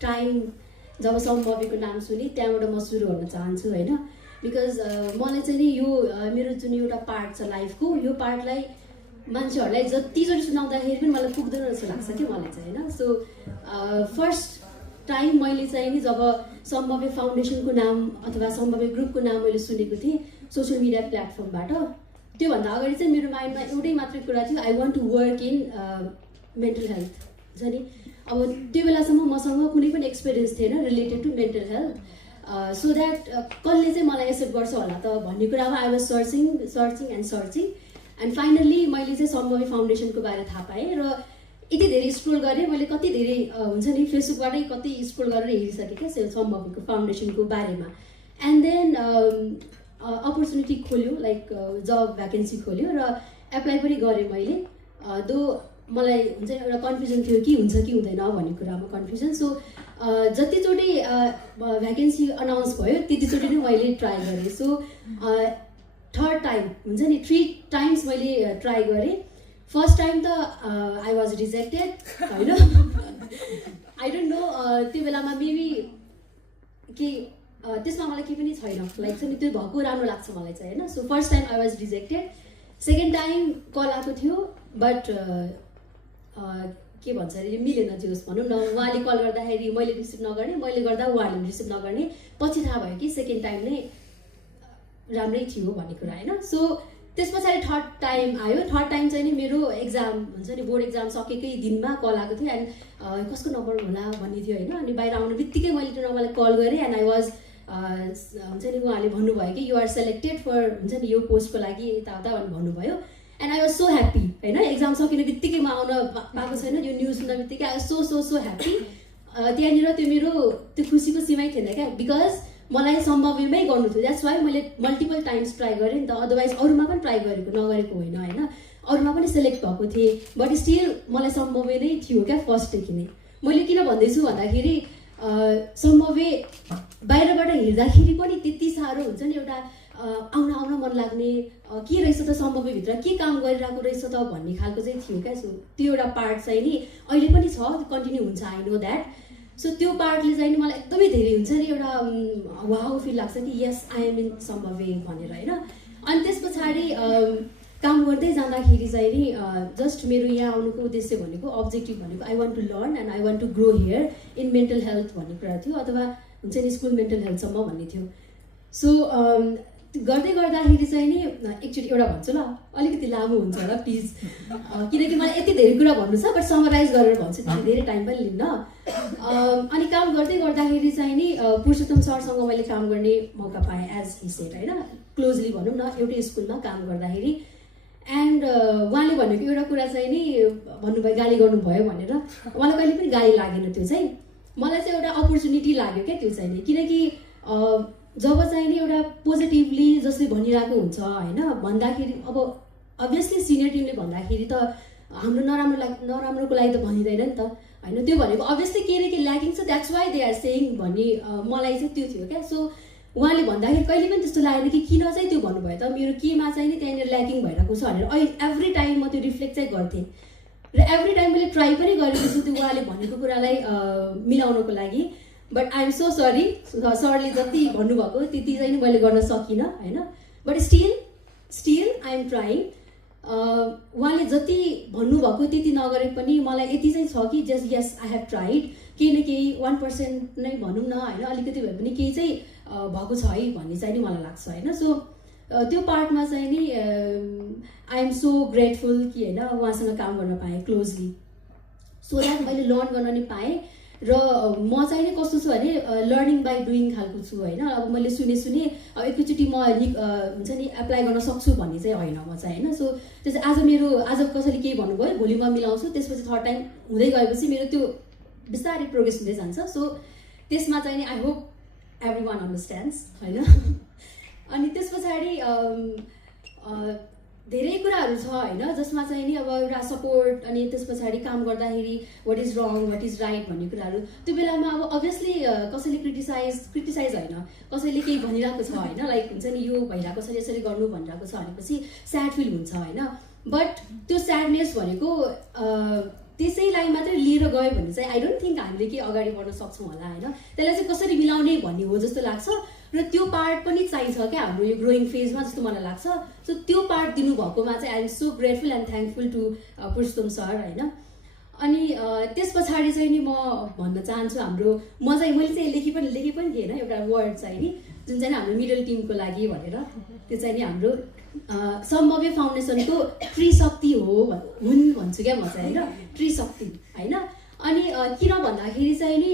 Time जब सम्भवीको नाम सुने त्यहाँबाट म सुरु गर्न चाहन्छु होइन। बिकज मलाई चाहिँ नि यो मेरो जुन एउटा पार्ट छ लाइफको, यो पार्टलाई मान्छेहरूलाई जतिचोटि सुनाउँदाखेरि पनि मलाई पुग्दैन जस्तो लाग्छ कि मलाई चाहिँ होइन। सो फर्स्ट टाइम मैले चाहिँ नि जब सम्भव्य फाउन्डेसनको नाम अथवा सम्भव्य ग्रुपको नाम मैले सुनेको थिएँ सोसियल मिडिया प्लेटफर्मबाट, त्योभन्दा अगाडि चाहिँ मेरो माइन्डमा एउटै मात्रै कुरा थियो, I want to work in mental health हुन्छ नि। अब त्यो बेलासम्म मसँग कुनै पनि एक्सपिरियन्स थिएन related to mental health, so that कसले चाहिँ मलाई एक्सेप्ट गर्छ होला त भन्ने कुरामा I was searching and finally मैले चाहिँ सम्भव्य फाउन्डेसनको बारे थाहा पाएँ र यति धेरै स्क्रोल गरेँ मैले, कति धेरै हुन्छ नि फेसबुकबाटै कति स्क्रोल गरेर हेरिसकेँ क्या सम्भव्यको फाउन्डेसनको बारेमा। एन्ड देन अपर्च्युनिटी खोल्यो, लाइक जब भ्याकेन्सी खोल्यो र एप्लाई पनि गरेँ मैले। दो मलाई हुन्छ एउटा कन्फ्युजन थियो कि हुन्छ कि हुँदैन भन्ने कुरामा कन्फ्युजन। सो जतिचोटि भ्याकेन्सी अनाउन्स भयो त्यतिचोटि नै मैले ट्राई गरेँ। सो थर्ड टाइम हुन्छ नि 3 टाइम्स मैले ट्राई गरेँ। फर्स्ट टाइम त आई वाज रिजेक्टेड होइन, आई डोन्ट नो त्यो बेलामा मेबी के त्यसमा मलाई केही पनि छैन, लाइक चाहिँ त्यो भएको राम्रो लाग्छ मलाई चाहिँ होइन। So first time I was rejected. Second time call आएको थियो बट के भन्छ अरे यो मिलेन जोस् भनौँ न, उहाँले कल गर्दाखेरि मैले रिसिभ नगर्ने, मैले गर्दा उहाँले रिसिभ नगर्ने, पछि थाहा भयो कि सेकेन्ड टाइम नै राम्रै थियो भन्ने कुरा होइन। सो त्यस पछाडि थर्ड टाइम आयो। थर्ड टाइम चाहिँ नि मेरो एक्जाम हुन्छ नि बोर्ड एक्जाम सकेकै दिनमा कल आएको थियो एन्ड कसको नम्बर होला भन्ने थियो होइन। अनि बाहिर आउनु बित्तिकै मैले त्यो नम्बरलाई कल गरेँ एन्ड आई वाज हुन्छ नि उहाँले भन्नुभयो कि युआर सेलेक्टेड फर हुन्छ नि यो पोस्टको लागि यताउता भनेर भन्नुभयो। And I was so happy होइन, एक्जाम सकिने बित्तिकै म आउन पाएको छैन, यो न्युज सुन्दा बित्तिकै आई वाज सो ह्याप्पी। त्यहाँनिर त्यो मेरो त्यो खुसीको सीमै थिएन क्या, बिकज मलाई सम्भव्यमै गर्नु थियो। द्याट्स वाइ मैले मल्टिपल टाइम्स ट्राई गरेँ नि त, अदरवाइज अरूमा पनि ट्राई गरेको नगरेको होइन होइन, अरूमा पनि सेलेक्ट भएको थिएँ बट स्टिल मलाई सम्भव्य नै थियो क्या फर्स्टदेखि नै। मैले किन भन्दैछु भन्दाखेरि सम्भव्य बाहिरबाट हेर्दाखेरि पनि त्यति साह्रो हुन्छ नि एउटा आउन मन लाग्ने के रहेछ त सम्भव्यभित्र के काम गरिरहेको रहेछ त भन्ने खालको चाहिँ थियो क्या। सो त्यो एउटा पार्ट चाहिँ नि अहिले पनि छ, कन्टिन्यू हुन्छ, आई नो द्याट। सो त्यो पार्टले चाहिँ नि मलाई एकदमै धेरै हुन्छ नि एउटा वाउ फिल लाग्छ कि यस आई एम इन सम्भव्य भनेर होइन। अनि त्यस पछाडि काम गर्दै जाँदाखेरि चाहिँ नि जस्ट मेरो यहाँ आउनुको उद्देश्य भनेको अब्जेक्टिभ भनेको I want to learn and I want to grow here in mental health भन्ने कुरा थियो, अथवा हुन्छ नि स्कुल मेन्टल हेल्थसम्म भन्ने थियो। सो गर्दै गर्दाखेरि चाहिँ नि एकचोटि एउटा भन्छु ल, अलिकति लामो हुन्छ होला प्लिज, किनकि मलाई यति धेरै कुरा भन्नु छ बट समराइज गरेर भन्छु, धेरै टाइम पनि लिन्न। अनि काम गर्दै गर्दाखेरि चाहिँ नि पुरुषोत्तम सरसँग मैले काम गर्ने मौका पाएँ एज हि सेड होइन, क्लोजली भनौँ न एउटै स्कुलमा काम गर्दाखेरि। एन्ड उहाँले भनेको एउटा कुरा चाहिँ नि भन्नुभयो गाली गर्नुभयो भनेर, मलाई कहिले पनि गाली लागेन, त्यो चाहिँ मलाई चाहिँ एउटा अपर्च्युनिटी लाग्यो क्या त्यो चाहिँ नि। किनकि जब चाहिँ नि एउटा पोजिटिभली जसले भनिरहेको हुन्छ होइन भन्दाखेरि, अब अभियसली सिनियर टिमले भन्दाखेरि त हाम्रो नराम्रोको लागि त भनिँदैन नि त होइन, त्यो भनेको अभियसली के न के ल्याकिङ छ, that's why they are saying भन्ने मलाई चाहिँ त्यो थियो क्या। सो उहाँले भन्दाखेरि कहिले पनि त्यस्तो लागेन कि किन चाहिँ त्यो भन्नुभयो त, मेरो केमा चाहिँ नि त्यहाँनिर ल्याकिङ भइरहेको छ भनेर। एभ्री टाइम म त्यो रिफ्लेक्ट चाहिँ गर्थेँ र एभ्री टाइम मैले ट्राई पनि गरेको छु त्यो उहाँले भनेको कुरालाई मिलाउनको लागि। But I am so sorry, सरले जति भन्नुभएको त्यति चाहिँ नि मैले गर्न सकिनँ होइन, but still I am trying. उहाँले जति भन्नुभएको त्यति नगरे पनि मलाई यति चाहिँ छ कि just yes I have tried, केही न केही 1% नै भनौँ न होइन, अलिकति भए पनि केही चाहिँ भएको छ है भन्ने चाहिँ नि मलाई लाग्छ होइन। सो त्यो पार्टमा चाहिँ नि आई एम सो ग्रेटफुल कि होइन उहाँसँग काम गर्न पाएँ क्लोजली, सो द्याट मैले लर्न गर्न नि पाएँ। र म चाहिँ नि कस्तो छु भने लर्निङ बाई डुइङ खालको छु होइन। अब मैले सुने अब एकैचोटि म हुन्छ नि एप्लाई गर्न सक्छु भन्ने चाहिँ होइन म चाहिँ होइन। सो त्यो चाहिँ आज कसैले केही भन्नुभयो भोलि म मिलाउँछु, त्यसपछि थर्ड टाइम हुँदै गएपछि मेरो त्यो बिस्तारै प्रोग्रेस हुँदै जान्छ। सो त्यसमा चाहिँ नि I hope every one understands होइन। अनि त्यस पछाडि धेरै कुराहरू छ होइन जसमा चाहिँ नि अब एउटा सपोर्ट, अनि त्यस पछाडि काम गर्दाखेरि what is wrong what is right भन्ने कुराहरू त्यो बेलामा अब अभियसली कसैले क्रिटिसाइज होइन, कसैले केही भनिरहेको छ होइन, लाइक हुन्छ नि यो भइरहेको छ यसरी गर्नु भनिरहेको छ भनेपछि स्याड फिल हुन्छ होइन। बट त्यो स्याडनेस भनेको त्यसैलाई मात्रै लिएर गयो भने चाहिँ आई डोन्ट थिङ्क हामीले के अगाडि बढ्न सक्छौँ होला होइन। त्यसलाई चाहिँ कसरी मिलाउने भन्ने हो जस्तो लाग्छ र त्यो पार्ट पनि चाहिन्छ क्या हाम्रो यो ग्रोइङ फेजमा जस्तो मलाई लाग्छ। सो त्यो पार्ट दिनुभएकोमा चाहिँ I am so grateful and thankful to Purushottam sir होइन। अनि त्यस पछाडि चाहिँ नि म भन्न चाहन्छु हाम्रो मैले चाहिँ लेखी पनि थिएँ होइन एउटा वर्ड चाहिँ नि जुन चाहिँ हाम्रो मिडल टिमको लागि भनेर, त्यो चाहिँ नि हाम्रो सम्भव्य फाउन्डेसनको त्रिशक्ति हुन् भन्छु क्या म चाहिँ होइन, त्रिशक्ति होइन। अनि किन भन्दाखेरि चाहिँ नि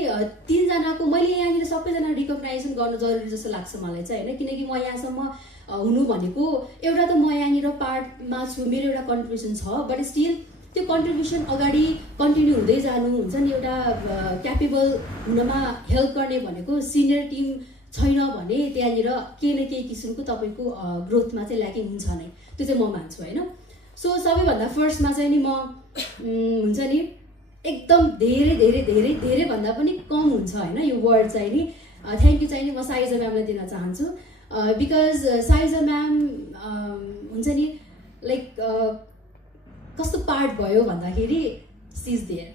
तिनजनाको मैले यहाँनिर सबैजना रिकगनाइजेसन गर्नु जरुरी जस्तो लाग्छ मलाई चाहिँ होइन, किनकि म यहाँसम्म हुनु भनेको एउटा त म यहाँनिर पार्टमा छु, मेरो एउटा कन्ट्रिब्युसन छ, बट स्टिल त्यो कन्ट्रिब्युसन अगाडि कन्टिन्यू हुँदै जानु हुन्छ नि। एउटा क्यापेबल हुनमा हेल्प गर्ने भनेको सिनियर टिम छैन भने त्यहाँनिर केही न केही किसिमको तपाईँको ग्रोथमा चाहिँ ल्याकिङ हुन्छ नै, त्यो चाहिँ म मान्छु होइन। सो सबैभन्दा फर्स्टमा चाहिँ नि म हुन्छ नि एकदम धेरै धेरै धेरै धेरै भन्दा पनि कम हुन्छ होइन यो वर्ड चाहिँ नि थ्याङ्क यू चाहिँ नि म साइजा म्यामलाई दिन चाहन्छु। बिकज साइजा म्याम हुन्छ नि लाइक कस्तो पार्ट भयो भन्दाखेरि सी इज देयर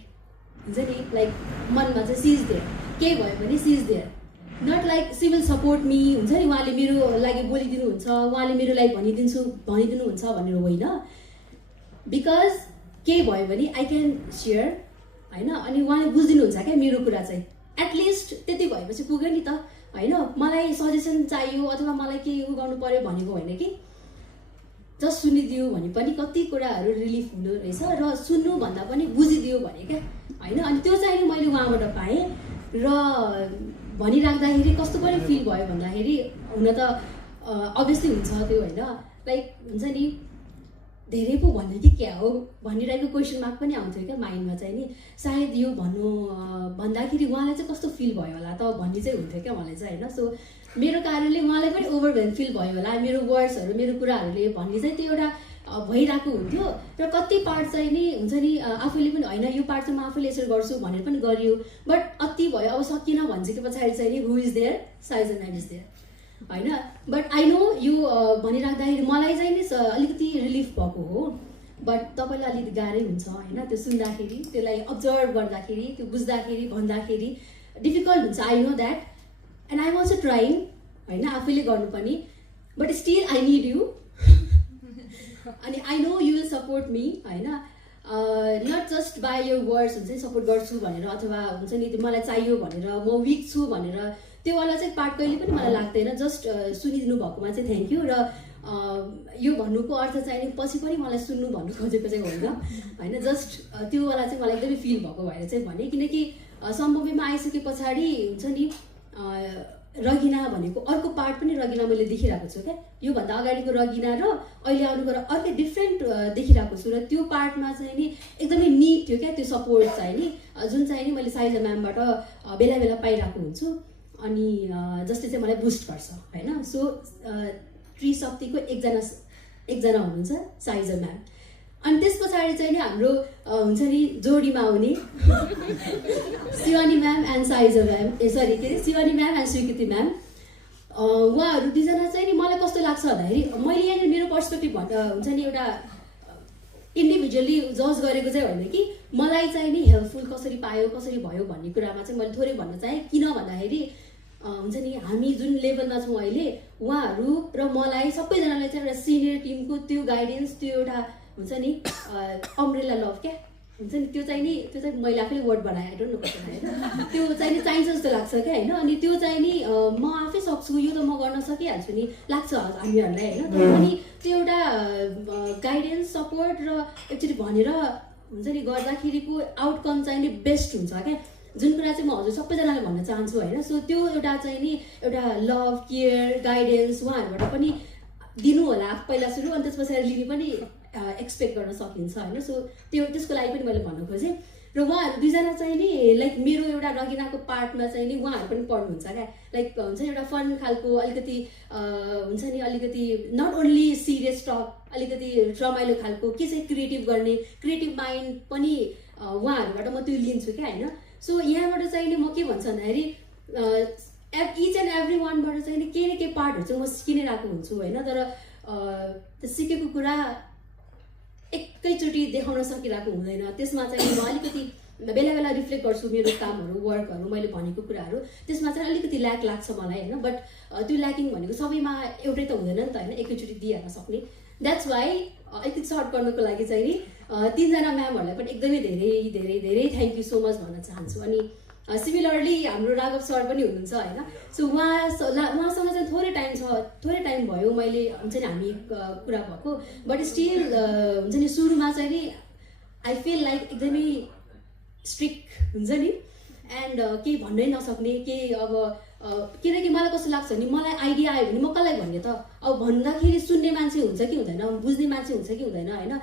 हुन्छ नि, लाइक मनमा चाहिँ सी इज देयर, केही भयो भने she is there, not like she will support me हुन्छ नि, उहाँले मेरो लागि बोलिदिनुहुन्छ, उहाँले मेरो लागि भनिदिनुहुन्छ भनेर होइन, बिकज केही भयो भने आई क्यान सेयर होइन। अनि उहाँले बुझिदिनुहुन्छ क्या मेरो कुरा चाहिँ, एटलिस्ट त्यति भएपछि पुग्यो नि त होइन। मलाई सजेसन चाहियो अथवा मलाई केही गर्नु पर्यो भनेको होइन कि जस्ट सुनिदियो भने पनि कति कुराहरू रिलिफ हुँदो रहेछ र सुन्नुभन्दा पनि बुझिदियो भने क्या होइन। अनि त्यो चाहिँ मैले उहाँबाट पाएँ र भनिराख्दाखेरि कस्तो पनि फिल भयो भन्दाखेरि हुन त अभियसली हुन्छ त्यो होइन, लाइक हुन्छ नि धेरै पो भन्यो कि क्या हो भनिरहेको क्वेसन मार्क पनि आउँथ्यो क्या माइन्डमा चाहिँ नि, सायद यो भन्दाखेरि उहाँलाई चाहिँ कस्तो फिल भयो होला त भन्ने चाहिँ हुन्थ्यो क्या मलाई चाहिँ होइन। सो मेरो कारणले उहाँलाई पनि ओभरवेल्म फिल भयो होला, मेरो वर्ड्सहरू मेरो कुराहरूले भन्ने चाहिँ त्यो एउटा भइरहेको हुन्थ्यो। र कति पार्ट चाहिँ नि हुन्छ नि आफूले पनि होइन यो पार्ट चाहिँ म आफूले यसरी गर्छु भनेर पनि गरियो, बट अति भयो अब सकिन भन्छेको पछाडि चाहिँ नि who is there, Saija ma'am is there होइन। बट आई नो यो भनिराख्दाखेरि मलाई चाहिँ नि अलिकति रिलिफ भएको हो, बट तपाईँलाई अलिकति गाह्रै हुन्छ होइन त्यो सुन्दाखेरि, त्यसलाई अब्जर्भ गर्दाखेरि, त्यो बुझ्दाखेरि भन्दाखेरि डिफिकल्ट हुन्छ, I know that and I am also trying होइन आफैले गर्नु पनि, but still I need you अनि I know you will support me होइन। Not just by your words हुन्छ नि सपोर्ट गर्छु भनेर अथवा हुन्छ नि मलाई चाहियो भनेर म विक छु भनेर त्योवाला चाहिँ पार्ट कहिले पनि मलाई लाग्दैन, जस्ट सुनिदिनु भएकोमा चाहिँ थ्याङ्क यू। र यो भन्नुको अर्थ चाहिँ नि पछि पनि मलाई सुन्नु भन्नु खोजेको चाहिँ होइन, जस्ट त्योवाला चाहिँ मलाई एकदमै फिल भएको भएर चाहिँ भने, किनकि सम्भव्यमा आइसके पछाडि हुन्छ नि रगिना भनेको अर्को पार्ट पनि रगिना मैले देखिरहेको छु क्या, योभन्दा अगाडिको रगिना र अहिले आउनुको अर्कै डिफ्रेन्ट देखिरहेको छु। र त्यो पार्टमा चाहिँ नि एकदमै निड थियो क्या त्यो सपोर्ट चाहिँ नि जुन चाहिँ नि मैले साइजा म्यामबाट बेला बेला पाइरहेको हुन्छु, अनि जसले चाहिँ मलाई बुस्ट गर्छ होइन। सो त्रिशक्तिको एकजना हुनुहुन्छ साइजा म्याम। अनि त्यस पछाडि चाहिँ नि हाम्रो हुन्छ नि जोडीमा आउने Shivani ma'am and Saija ma'am sorry के अरे Shivani ma'am and Swikriti ma'am, उहाँहरू दुईजना चाहिँ नि मलाई कस्तो लाग्छ भन्दाखेरि मैले यहाँनिर मेरो पर्सपेक्टिभ हुन्छ नि एउटा इन्डिभिजुअली जज गरेको चाहिँ होइन कि मलाई चाहिँ नि हेल्पफुल कसरी पायो कसरी भयो भन्ने कुरामा चाहिँ मैले थोरै भन्न चाहेँ। किन भन्दाखेरि हुन्छ नि हामी जुन लेभलमा छौँ अहिले उहाँहरू र मलाई सबैजनालाई चाहिँ एउटा सिनियर टिमको त्यो गाइडेन्स, त्यो एउटा हुन्छ नि अम्ब्रेला लभ क्या हुन्छ नि त्यो चाहिँ मैले आफैले वर्ड बनाएँ, आई डोन्ट नो कसरी होइन, त्यो चाहिँ नि चाहिन्छ जस्तो लाग्छ क्या होइन। अनि त्यो चाहिँ नि म आफै सक्छु यो त म गर्न सकिहाल्छु नि लाग्छ हामीहरूलाई होइन, तर पनि त्यो एउटा गाइडेन्स सपोर्ट र एकचोटि भनेर हुन्छ नि गर्दाखेरिको आउटकम चाहिँ नि बेस्ट हुन्छ क्या, जुन कुरा चाहिँ म हजुर सबैजनालाई भन्न चाहन्छु होइन। सो त्यो एउटा चाहिँ नि एउटा लभ केयर गाइडेन्स उहाँहरूबाट पनि दिनु होला पहिला सुरु, अनि त्यस पछाडि लिने पनि एक्सपेक्ट गर्न सकिन्छ होइन। सो त्यसको लागि पनि मैले भन्न खोजेँ। र उहाँहरू दुईजना चाहिँ नि लाइक मेरो एउटा रगिनाको पार्टमा चाहिँ नि उहाँहरू पनि पढ्नुहुन्छ क्या, लाइक हुन्छ नि एउटा फन खालको अलिकति हुन्छ नि अलिकति नट ओन्ली सिरियस टक, अलिकति रमाइलो खालको के चाहिँ क्रिएटिभ गर्ने क्रिएटिभ माइन्ड पनि उहाँहरूबाट म त्यो लिन्छु क्या होइन। सो यहाँबाट चाहिँ नि म के भन्छु भन्दाखेरि इच एन्ड एभ्री वानबाट चाहिँ नि केही न केही पार्टहरू चाहिँ म सिकिनै रहेको हुन्छु होइन। तर सिकेको कुरा एकैचोटि देखाउन सकिरहेको हुँदैन। त्यसमा चाहिँ म अलिकति बेला बेला रिफ्लेक्ट गर्छु मेरो कामहरू, वर्कहरू, मैले भनेको कुराहरू, त्यसमा चाहिँ अलिकति ल्याक लाग्छ मलाई होइन। बट त्यो ल्याकिङ भनेको सबैमा एउटै त हुँदैन नि त होइन, एकैचोटि दिइहाल्न सक्ने। द्याट्स वाइ एकचोटि सर्ट गर्नुको लागि चाहिँ नि 3 जना म्यामहरूलाई पनि एकदमै धेरै धेरै धेरै थ्याङ्क यू सो मच भन्न चाहन्छु। अनि सिमिलरली हाम्रो राघव सर पनि हुनुहुन्छ होइन। सो उहाँसँग चाहिँ थोरै टाइम भयो मैले हुन्छ नि हामी कुरा भएको, बट स्टिल हुन्छ नि सुरुमा चाहिँ नि आई फिल लाइक एकदमै स्ट्रिक्ट हुन्छ नि, एन्ड केही भन्नै नसक्ने केही। अब किनकि मलाई कस्तो लाग्छ नि, मलाई आइडिया आयो भने म कसलाई भन्ने त, अब भन्दाखेरि सुन्ने मान्छे हुन्छ कि हुँदैन, बुझ्ने मान्छे हुन्छ कि हुँदैन होइन।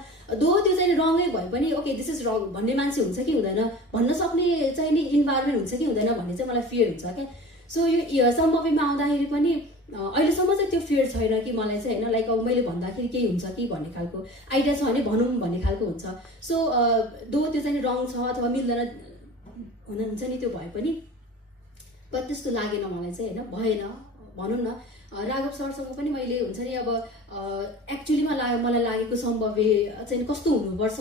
दो त्यो चाहिँ रङै भए पनि ओके दिस इज रङ भन्ने मान्छे हुन्छ कि हुँदैन, भन्न सक्ने चाहिँ नि इन्भाइरोमेन्ट हुन्छ कि हुँदैन भन्ने चाहिँ मलाई फियर हुन्छ क्या। सो यो सम्भवीमा आउँदाखेरि पनि अहिलेसम्म चाहिँ त्यो फियर छैन कि मलाई चाहिँ होइन, लाइक अब मैले भन्दाखेरि केही हुन्छ कि भन्ने खालको आइडिया छ भने भनौँ भन्ने खालको हुन्छ। सो दो त्यो चाहिँ रङ छ अथवा मिल्दैन हुनुहुन्छ नि, त्यो भए पनि बट त्यस्तो लागेन मलाई चाहिँ होइन, भएन भनौँ न। राघव सरसँग पनि मैले हुन्छ नि अब एक्चुअलीमा मलाई लागेको सम्भव्य चाहिँ कस्तो हुनुपर्छ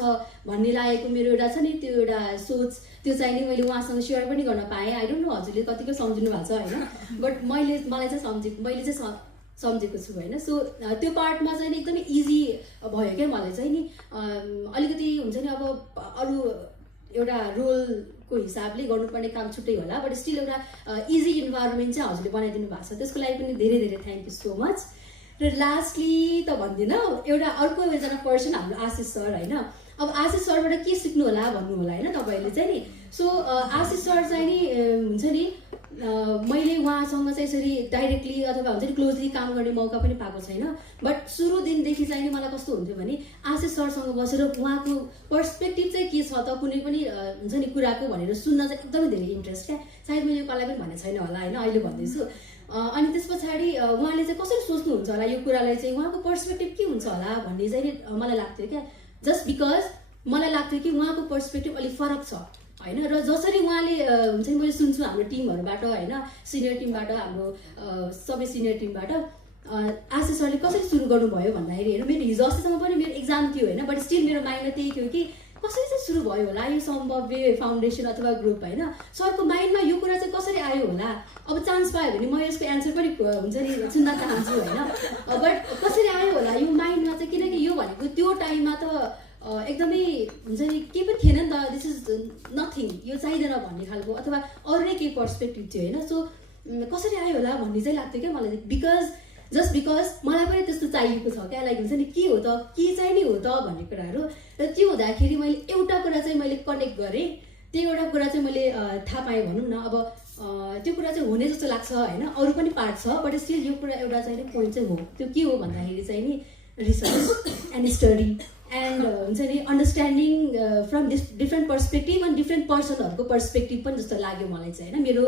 भन्ने लागेको मेरो एउटा छ नि त्यो एउटा सोच, त्यो चाहिँ नि मैले उहाँसँग सेयर पनि गर्न पाएँ। आई डोन्ट नो हजुरले कतिको सम्झिनु भएको छ होइन, बट मलाई चाहिँ सम्झेको छु होइन। सो त्यो पार्टमा चाहिँ नि एकदमै इजी भयो क्या मलाई चाहिँ नि। अलिकति हुन्छ नि अब अरू एउटा रोलको हिसाबले गर्नुपर्ने काम छुट्टै होला, बट स्टिल एउटा इजी इन्भाइरोमेन्ट चाहिँ हजुरले बनाइदिनु भएको छ, त्यसको लागि पनि धेरै धेरै थ्याङ्क यू सो मच। र लास्टली त भन्दिनँ, एउटा अर्को एकजना पर्सन हाम्रो आशिष सर होइन। अब आशिष सरबाट के सिक्नु होला भन्नु होला होइन तपाईँले चाहिँ नि। सो आशिष सर चाहिँ नि हुन्छ नि मैले उहाँसँग चाहिँ यसरी डाइरेक्टली अथवा हुन्छ नि क्लोजली काम गर्ने मौका पनि पाएको छैन, बट सुरु दिनदेखि चाहिँ नि मलाई कस्तो हुन्थ्यो भने आशिष सरसँग बसेर उहाँको पर्सपेक्टिभ चाहिँ के छ त कुनै पनि हुन्छ नि कुराको भनेर सुन्न चाहिँ एकदमै धेरै इन्ट्रेस्ट क्या। सायद मैले यो कसलाई पनि भनेको छैन होला होइन, अहिले भन्दैछु। अनि त्यस पछाडि उहाँले चाहिँ कसरी सोच्नुहुन्छ होला यो कुरालाई चाहिँ, उहाँको पर्सपेक्टिभ के हुन्छ होला भन्ने चाहिँ मलाई लाग्थ्यो क्या। जस्ट बिकज मलाई लाग्थ्यो कि उहाँको पर्सपेक्टिभ अलिक फरक छ होइन। र जसरी उहाँले हुन्छ नि मैले सुन्छु हाम्रो टिमहरूबाट होइन, सिनियर टिमबाट, हाम्रो सबै सिनियर टिमबाट आशिष सरले कसरी सुरु गर्नुभयो भन्दाखेरि होइन, मेरो हिजो अस्तिसम्म पनि मेरो एक्जाम थियो होइन, बट स्टिल मेरो माइन्डमा त्यही थियो कि कसरी चाहिँ सुरु भयो होला यो सम्भव्य फाउन्डेसन अथवा ग्रुप होइन। सरको माइन्डमा यो कुरा चाहिँ कसरी आयो होला, अब चान्स पायो भने म यसको एन्सर पनि हुन्छ नि सुन्न चाहन्छु होइन। बट कसरी आयो होला यो माइन्डमा चाहिँ, किनकि यो भनेको त्यो टाइममा त एकदमै हुन्छ नि के पनि थिएन नि त, दिस इज नथिङ, यो चाहिँदैन भन्ने खालको अथवा अरू नै केही पर्सपेक्टिभ थियो होइन। सो कसरी आयो होला भन्ने चाहिँ लाग्थ्यो क्या मलाई, जस्ट बिकज मलाई पनि त्यस्तो चाहिएको छ क्या, लाइक हुन्छ नि के हो त, के चाहिँ नि हो त भन्ने कुराहरू। र त्यो हुँदाखेरि मैले एउटा कुरा चाहिँ मैले कनेक्ट गरेँ, त्यो एउटा कुरा चाहिँ मैले थाहा पाएँ भनौँ न। अब त्यो कुरा चाहिँ हुने जस्तो लाग्छ होइन, अरू पनि पार्ट छ, बट स्टिल यो कुरा एउटा चाहिँ पोइन्ट चाहिँ हो। त्यो के हो भन्दाखेरि चाहिँ नि रिसर्च एन्ड स्टडी एन्ड हुन्छ नि understanding from different perspective and different पर्सनहरूको पर्सपेक्टिभ पनि जस्तो लाग्यो मलाई चाहिँ होइन। मेरो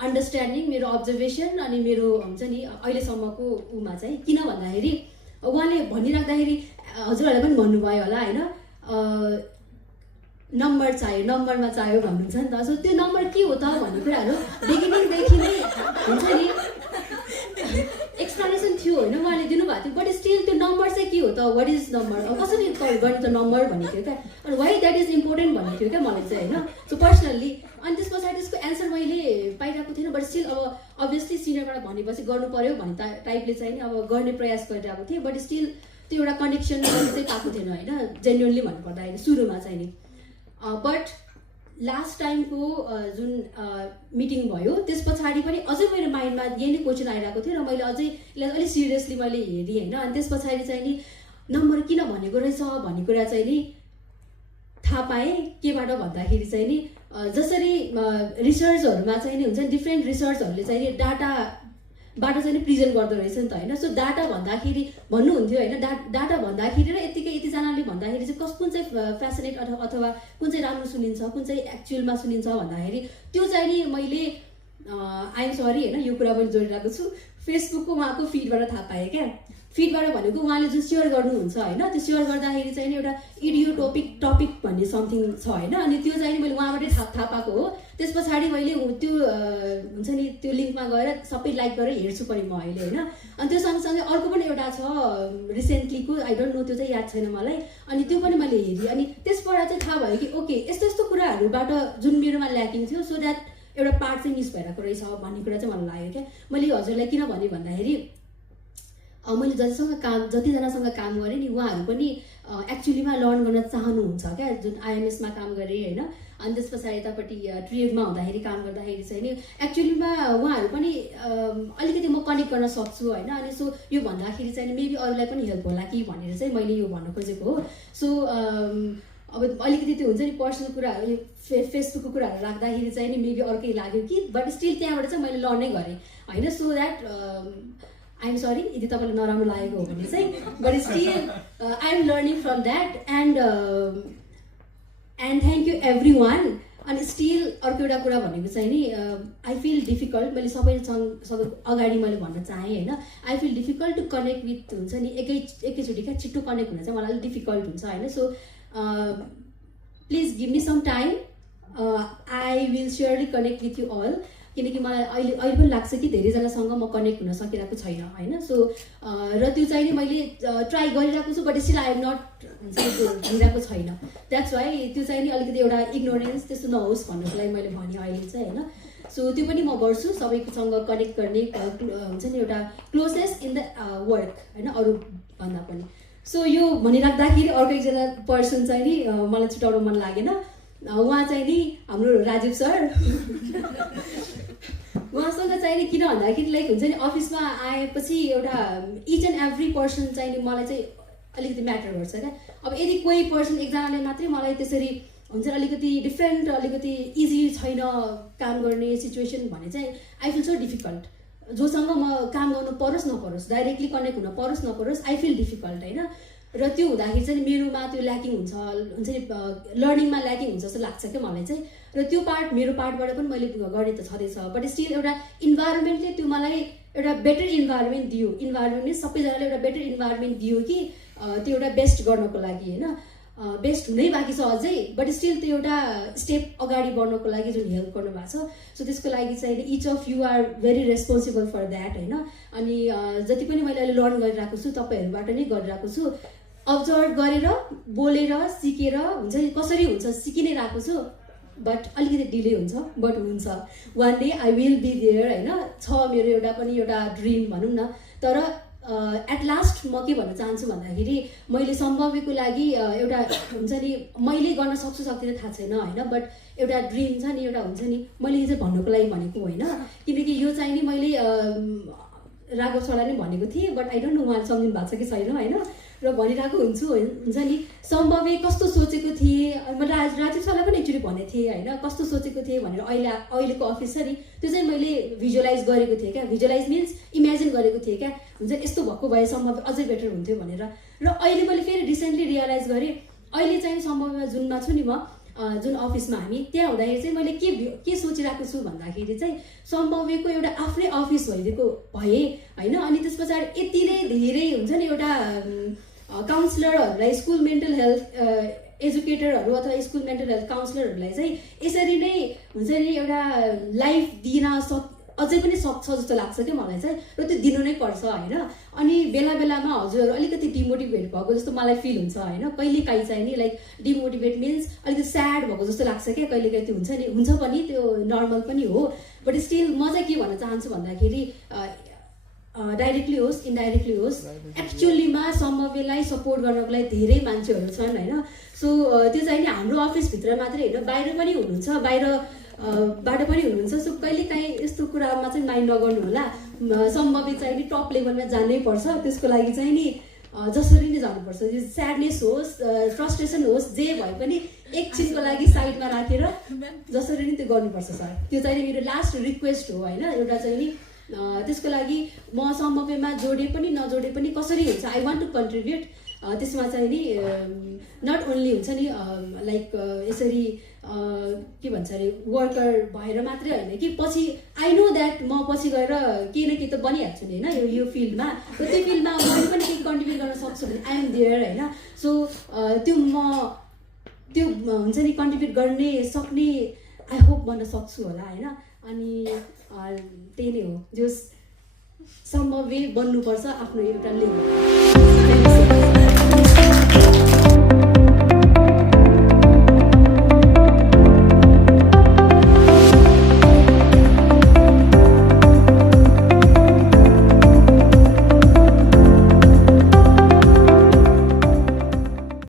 अन्डरस्ट्यान्डिङ, मेरो अब्जर्भेसन अनि मेरो हुन्छ नि अहिलेसम्मको उमा चाहिँ, किन भन्दाखेरि उहाँले भनिराख्दाखेरि हजुरहरूलाई पनि भन्नुभयो होला होइन, नम्बर चाहियो, नम्बरमा चाहियो भन्नुहुन्छ नि त। सो त्यो नम्बर के हो त भन्ने कुराहरू बिगिनिङदेखि नै हुन्छ नि एक्सप्लेनेसन थियो होइन, उहाँले दिनुभएको थियो, बट स्टिल त्यो नम्बर चाहिँ के हो त, वाट इज नम्बर, कसरी गर्ने त नम्बर भन्ने थियो क्या, अनि वाइ द्याट इज इम्पोर्टेन्ट भन्ने थियो क्या मलाई चाहिँ होइन। सो पर्सनल्ली अनि त्यस पछाडि त्यसको एन्सर मैले पाइरहेको थिएन, बट स्टिल अब अभियसली सिनियरबाट भनेपछि गर्नु पर्यो भन्ने टाइपले चाहिँ नि अब गर्ने प्रयास गरिरहेको थिएँ, बट स्टिल त्यो एउटा कनेक्सन गर्ने चाहिँ पाएको थिएन होइन, जेन्युनली भन्नुपर्दाखेरि सुरुमा चाहिँ नि। बट लास्ट टाइमको जुन मिटिङ भयो त्यस पछाडि पनि अझै मेरो माइन्डमा यही नै क्वेसन आइरहेको थियो र मैले अझै यसलाई अलिक सिरियसली मैले हेरेँ होइन। अनि त्यस पछाडि चाहिँ नि नम्बर किन भनेको रहेछ भन्ने कुरा चाहिँ नि थाहा पाएँ। केबाट भन्दाखेरि चाहिँ नि जसरी रिसर्चहरूमा चाहिँ नि हुन्छ नि डिफ्रेन्ट रिसर्चहरूले चाहिँ नि डाटाबाट चाहिँ नि प्रेजेन्ट गर्दो रहेछ नि त होइन। सो डाटा भन्दाखेरि भन्नुहुन्थ्यो होइन, डाटा भन्दाखेरि र यतिजनाले भन्दाखेरि चाहिँ कुन चाहिँ फेसिनेट अथवा कुन चाहिँ राम्रो सुनिन्छ, कुन चाहिँ एक्चुअलमा सुनिन्छ भन्दाखेरि त्यो चाहिँ नि मैले आइएम सरी होइन, यो कुरा पनि जोडिरहेको छु। फेसबुकको उहाँको फिडबाट थाहा पाएँ क्या। फिडबाट भनेको उहाँले जुन सेयर गर्नुहुन्छ होइन, त्यो सेयर गर्दाखेरि चाहिँ एउटा इडियो टपिक भन्ने समथिङ छ होइन, अनि त्यो चाहिँ मैले उहाँबाटै थाहा पाएको हो। त्यस पछाडि मैले त्यो हुन्छ नि त्यो लिङ्कमा गएर सबै लाइक गरेर हेर्छु पनि म अहिले होइन। अनि त्यो सँगसँगै अर्को पनि एउटा छ रिसेन्टलीको, आई डोन्ट नो, त्यो चाहिँ याद छैन मलाई। अनि त्यो पनि मैले हेरेँ, अनि त्यसबाट चाहिँ थाहा भयो कि ओके यस्तो यस्तो कुराहरूबाट जुन मेरोमा ल्याकिङ थियो, सो द्याट एउटा पार्ट चाहिँ मिस भइरहेको रहेछ भन्ने कुरा चाहिँ मलाई लाग्यो क्या। मैले हजुरलाई किन भने भन्दाखेरि मैले जतिजनासँग काम गरेँ नि उहाँहरू पनि एक्चुअलीमा लर्न गर्न चाहनुहुन्छ क्या, जुन आइएमएसमा काम गरेँ होइन। अनि त्यस पछाडि यतापट्टि ट्रेडमा हुँदाखेरि काम गर्दाखेरि चाहिँ नि एक्चुअलीमा उहाँहरू पनि अलिकति म कनेक्ट गर्न सक्छु होइन। अनि सो यो भन्दाखेरि चाहिँ मेबी अरूलाई पनि हेल्प होला कि भनेर चाहिँ मैले यो भन्न खोजेको हो। सो अब अलिकति त्यो हुन्छ नि पर्सनल कुराहरू फेसबुकको कुराहरू राख्दाखेरि चाहिँ नि मेबी अर्कै लाग्यो कि, बट स्टिल त्यहाँबाट चाहिँ मैले लर्नै गरेँ होइन। सो द्याट आइएम सरी यदि तपाईँलाई नराम्रो लागेको हो भने चाहिँ, but still I am learning from that and thank you everyone. अनि स्टिल अर्को एउटा कुरा भनेको चाहिँ नि आई फिल डिफिकल्ट, मैले सबै अगाडि मैले भन्न चाहेँ होइन। I feel difficult to connect with हुन्छ नि एकैचोटि क्या, छिट्टो कनेक्ट हुन चाहिँ मलाई अलिक डिफिकल्ट हुन्छ होइन। So please give me some time, I will surely connect with you all, किनकि मलाई अहिले पनि लाग्छ कि धेरैजनासँग म कनेक्ट हुन सकिरहेको छैन होइन। सो र त्यो चाहिँ नि मैले ट्राई गरिरहेको छु, but still I am not हुन्छ त्यो भइरहेको छैन। द्याट्स वाइ त्यो चाहिँ नि अलिकति एउटा इग्नोरेन्स त्यस्तो नहोस् भन्नुको लागि मैले भने अहिले चाहिँ होइन। सो त्यो पनि म गर्छु, सबैसँग कनेक्ट गर्ने हुन्छ नि एउटा क्लोजेस्ट इन द वर्क होइन, अरू भन्दा पनि। सो यो भनिराख्दाखेरि अर्को एकजना पर्सन चाहिँ नि मलाई छुट्याउन मन लागेन, उहाँ चाहिँ नि हाम्रो राजीव सर। उहाँसँग चाहिँ नि किन भन्दाखेरि लाइक हुन्छ नि अफिसमा आएपछि एउटा इच एन्ड एभ्री पर्सन चाहिँ नि मलाई चाहिँ अलिकति म्याटर गर्छ क्या। अब यदि कोही पर्सन एकजनाले मात्रै मलाई त्यसरी हुन्छ अलिकति डिफ्रेन्ट अलिकति इजी छैन काम गर्ने सिचुएसन भने चाहिँ आई फिल सो डिफिकल्ट। जोसँग म काम गर्नु परोस् नपरोस्, डाइरेक्टली कनेक्ट हुन परोस् नपरोस्, आई फिल डिफिकल्ट होइन। र त्यो हुँदाखेरि चाहिँ मेरोमा त्यो ल्याकिङ हुन्छ नि लर्निङमा ल्याकिङ हुन्छ जस्तो लाग्छ क्या मलाई चाहिँ। र त्यो पार्ट मेरो पार्टबाट पनि मैले गर्ने त छँदैछ, बट स्टिल एउटा इन्भाइरोमेन्टले त्यो मलाई एउटा बेटर इन्भाइरोमेन्ट दियो, इन्भाइरोमेन्टले सबैजनाले एउटा बेटर इन्भाइरोमेन्ट दियो कि त्यो एउटा बेस्ट गर्नको लागि होइन। बेस्ट हुनै बाँकी छ अझै, बट स्टिल त्यो एउटा स्टेप अगाडि बढ्नको लागि जुन हेल्प गर्नु भएको छ, सो त्यसको लागि चाहिँ each of you are very responsible for that होइन। अनि जति पनि मैले अहिले लर्न गरिरहेको छु तपाईँहरूबाट नै गरिरहेको छु, अब्जर्भ गरेर बोलेर सिकेर हुन्छ नि कसरी हुन्छ सिकि नै रहेको छु, बट अलिकति डिले हुन्छ, बट हुन्छ one day I will be there होइन। छ मेरो एउटा पनि एउटा ड्रिम भनौँ न। तर एट लास्ट म के भन्न चाहन्छु भन्दाखेरि मैले सम्भव्यको लागि एउटा हुन्छ नि मैले गर्न सक्छु सक्दिनँ थाहा छैन होइन, बट एउटा ड्रिम छ नि, एउटा हुन्छ नि मैले यो चाहिँ भन्नुको लागि भनेको होइन। किनकि यो चाहिँ नि मैले राघव सरलाई नै भनेको थिएँ, बट आई डोन्ट नो उहाँले सम्झिनु भएको छ कि छैन होइन। र भनिरहेको हुन्छ नि सम्भव्य कस्तो सोचेको थिएँ, मैले राजीव सरलाई पनि एक्चुली भनेको थिएँ होइन, कस्तो सोचेको थिएँ भनेर अहिलेको अफिस छ नि त्यो चाहिँ मैले भिजुअलाइज गरेको थिएँ क्या। भिजुअलाइज मिन्स इमेजिन गरेको थिएँ क्या, हुन्छ यस्तो भएको भए सम्भव अझै बेटर हुन्थ्यो भनेर। र अहिले मैले फेरि रिसेन्टली रियलाइज गरेँ, अहिले चाहिँ सम्भवमा जुनमा छु नि म जुन अफिसमा हामी त्यहाँ हुँदाखेरि चाहिँ मैले के सोचिरहेको छु भन्दाखेरि चाहिँ सम्भव्यको एउटा आफ्नै अफिस भइदिएको भए होइन। अनि त्यस पछाडि यति नै धेरै हुन्छ नि एउटा काउन्सिलरहरूलाई स्कुल मेन्टल हेल्थ एजुकेटरहरू अथवा स्कुल मेन्टल हेल्थ काउन्सिलरहरूलाई चाहिँ यसरी नै हुन्छ नि एउटा लाइफ दिन अझै पनि सक्छ जस्तो लाग्छ क्या मलाई चाहिँ। र त्यो दिनु नै पर्छ होइन। अनि बेला बेलामा हजुरहरू अलिकति डिमोटिभेट भएको जस्तो मलाई फिल हुन्छ होइन। कहिलेकाहीँ चाहिँ नि लाइक डिमोटिभेट मिन्स अलिकति स्याड भएको जस्तो लाग्छ क्या कहिलेकाहीँ। त्यो हुन्छ पनि, त्यो नर्मल पनि हो, बट स्टिल म चाहिँ के भन्न चाहन्छु भन्दाखेरि डाइरेक्टली होस् इन्डाइरेक्टली होस् एक्चुअलीमा सम्भव्यलाई सपोर्ट गर्नको लागि धेरै मान्छेहरू छन् होइन। सो त्यो चाहिँ नि हाम्रो अफिसभित्र मात्रै होइन, बाहिर पनि हुनुहुन्छ, बाहिरबाट पनि हुनुहुन्छ। सो कहिलेकाहीँ यस्तो कुरामा चाहिँ माइन्ड नगर्नु होला। सम्भव्य चाहिँ नि टप लेभलमा जानै पर्छ, त्यसको लागि चाहिँ नि जसरी नै जानुपर्छ। स्याडनेस होस् फ्रस्ट्रेसन होस् जे भए पनि एकछिनको लागि साइडमा राखेर जसरी नै त्यो गर्नुपर्छ सर। त्यो चाहिँ नि मेरो लास्ट रिक्वेस्ट हो होइन। एउटा चाहिँ नि त्यसको लागि म सम्भव्यमा जोडे पनि नजोडे पनि कसरी हुन्छ आई वान्ट टु कन्ट्रिब्युट। त्यसमा चाहिँ नि नट ओन्ली हुन्छ नि लाइक यसरी के भन्छ अरे वर्कर भएर मात्रै होइन कि पछि आई नो द्याट म पछि गएर केही न केही त बनिहाल्छु नि होइन यो फिल्डमा, त्यो फिल्डमा मैले पनि केही कन्ट्रिब्युट गर्न सक्छु भने आई एम देयर होइन। सो त्यो हुन्छ नि कन्ट्रिब्युट गर्ने सक्ने आई होप भन्न सक्छु होला होइन। अनि त्यही नै हो, जो सम्भव बन्नुपर्छ आफ्नो एउटा लेभल।